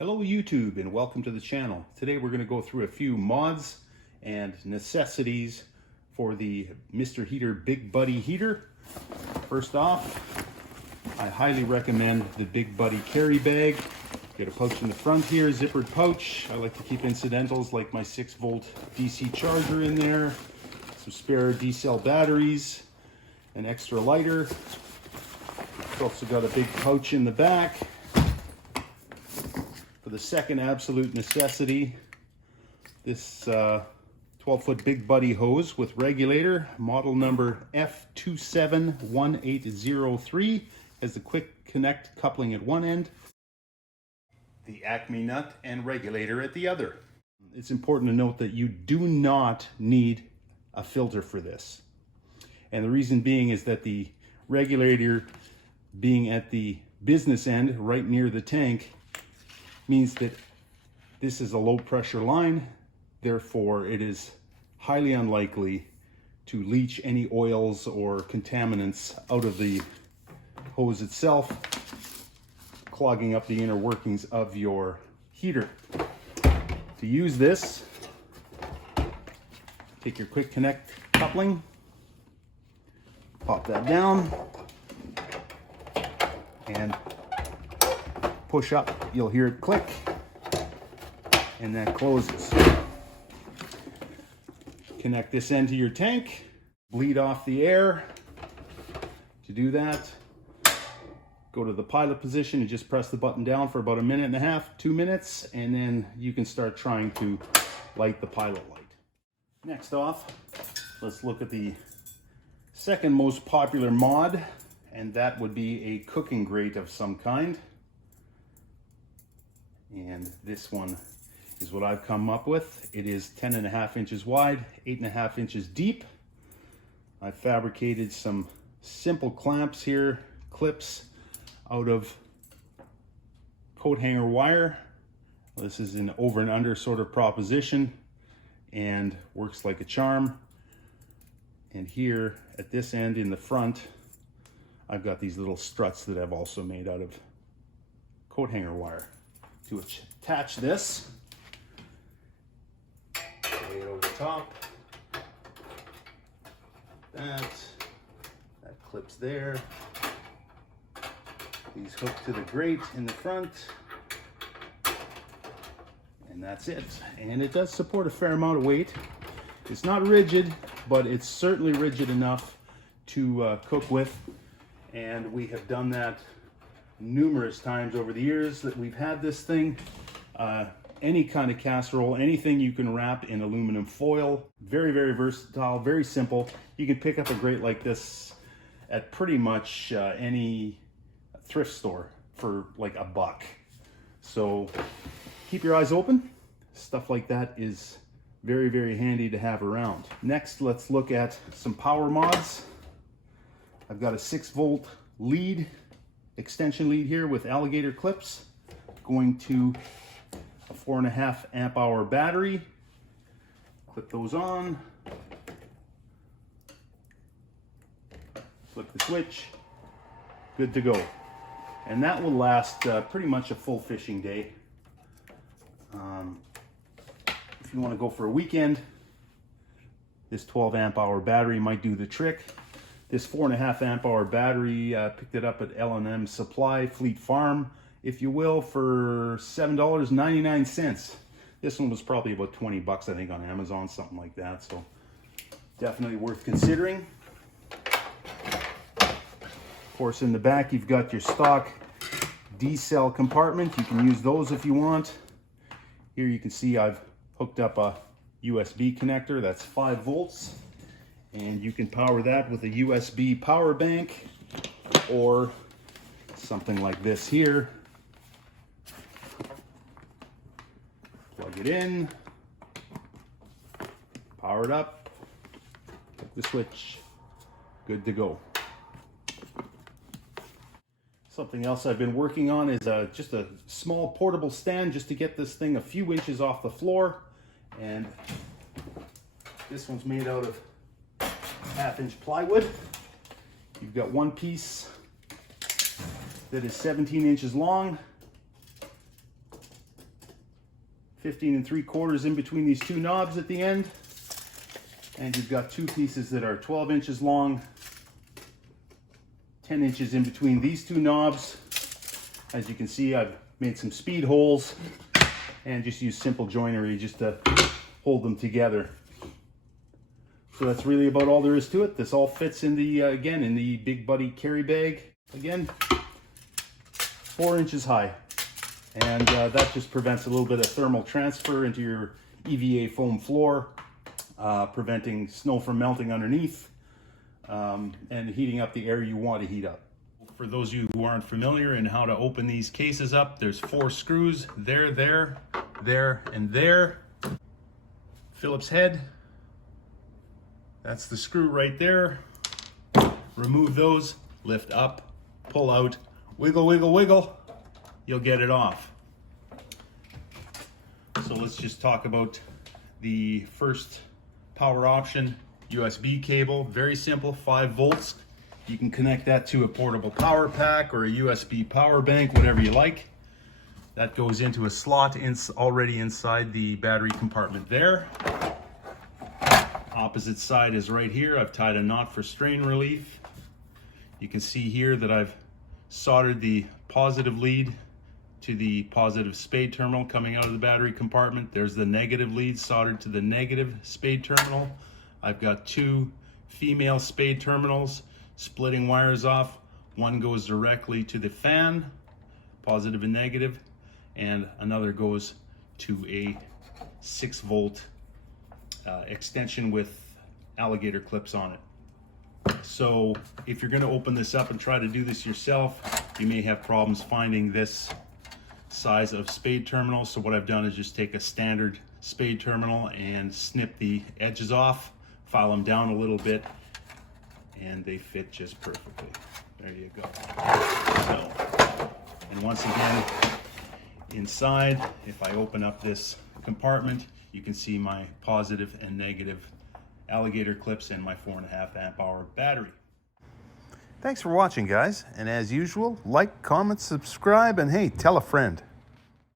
Hello YouTube and welcome to the channel. Today we're going to go through a few mods and necessities for the Mr. Heater Big Buddy heater. First off, I highly recommend the Big Buddy carry bag. Get a pouch in the front here, zippered pouch. I like to keep incidentals like my 6-volt DC charger in there, some spare D-cell batteries, an extra lighter. It's also got a big pouch in the back. For the second absolute necessity, this 12-foot Big Buddy hose with regulator, model number F271803, has the quick connect coupling at one end, the Acme nut and regulator at the other. It's important to note that you do not need a filter for this. And the reason being is that the regulator being at the business end, right near the tank, means that this is a low pressure line, therefore it is highly unlikely to leach any oils or contaminants out of the hose itself, clogging up the inner workings of your heater. To use this, take your quick connect coupling, pop that down, and push up, you'll hear it click, and that closes. Connect this end to your tank, bleed off the air. To do that, go to the pilot position and just press the button down for about 1.5 minutes, 2 minutes, and then you can start trying to light the pilot light. Next off, let's look at the second most popular mod, and that would be a cooking grate of some kind. And this one is what I've come up with. It is 10.5 inches wide, 8.5 inches deep. I fabricated some simple clamps here, clips out of coat hanger wire. This is an over and under sort of proposition and works like a charm. And here at this end in the front, I've got these little struts that I've also made out of coat hanger wire. To attach this, lay it over the top. That clips there. These hook to the grate in the front, and that's it. And it does support a fair amount of weight. It's not rigid, but it's certainly rigid enough to cook with, and we have done that numerous times over the years that we've had this thing. Any kind of casserole, anything you can wrap in aluminum foil. Very, very versatile, very simple. You can pick up a grate like this at pretty much any thrift store for like $1. So keep your eyes open. Stuff like that is very, very handy to have around. Next, let's look at some power mods. I've got a 6-volt lead, extension lead here with alligator clips, going to a 4.5 amp hour battery. Clip those on, flip the switch, good to go. And that will last pretty much a full fishing day. If you want to go for a weekend, this 12 amp hour battery might do the trick. This 4.5 amp hour battery, picked it up at L&M Supply, Fleet Farm, if you will, for $7.99. This one was probably about $20, I think, on Amazon, something like that. So definitely worth considering. Of course, in the back, you've got your stock D-cell compartment. You can use those if you want. Here you can see I've hooked up a USB connector. That's 5 volts. And you can power that with a USB power bank or something like this here. Plug it in, power it up, click the switch, good to go. Something else I've been working on is just a small portable stand just to get this thing a few inches off the floor. And this one's made out of 1/2 inch plywood. You've got one piece that is 17 inches long, 15 3/4 in between these two knobs at the end. And you've got two pieces that are 12 inches long, 10 inches in between these two knobs. As you can see, I've made some speed holes and just use simple joinery just to hold them together. So that's really about all there is to it. This all fits in the, again, in the Big Buddy carry bag. Again, 4 inches high. And that just prevents a little bit of thermal transfer into your EVA foam floor, preventing snow from melting underneath, and heating up the air you want to heat up. For those of you who aren't familiar in how to open these cases up, there's 4 screws, there, and there. Phillips head, that's the screw right there. Remove those, lift up, pull out, wiggle, wiggle, wiggle, you'll get it off. So let's just talk about the first power option, USB cable, very simple, 5 volts. You can connect that to a portable power pack or a USB power bank, whatever you like. That goes into a slot already inside the battery compartment there. Opposite side is right here. I've tied a knot for strain relief. You can see here that I've soldered the positive lead to the positive spade terminal coming out of the battery compartment. There's the negative lead soldered to the negative spade terminal. I've got 2 female spade terminals splitting wires off. One goes directly to the fan, positive and negative, and another goes to a 6 volt extension with alligator clips on it. So if you're going to open this up and try to do this yourself, you may have problems finding this size of spade terminal. So what I've done is just take a standard spade terminal and snip the edges off, file them down a little bit, and they fit just perfectly. There you go. So, and once again, inside, if I open up this compartment, you can see my positive and negative alligator clips and my 4.5 amp hour battery. Thanks for watching, guys. And as usual, like, comment, subscribe, and hey, tell a friend.